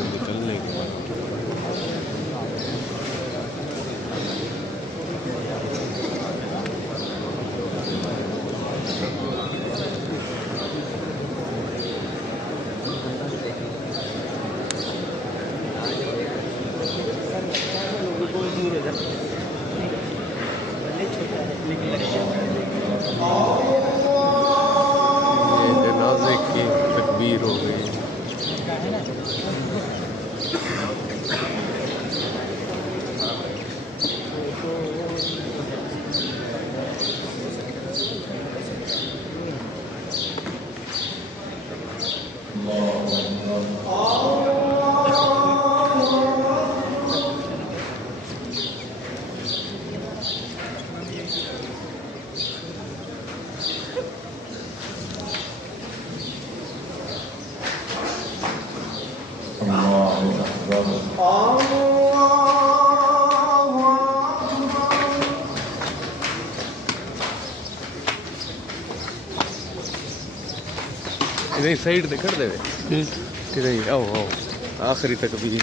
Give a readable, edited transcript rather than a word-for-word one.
फिर चलने के बाद जनाजे की तकबीर हो गई। इधर साइड ते कर देवे इधर आओ आओ आखिरी तकबीर।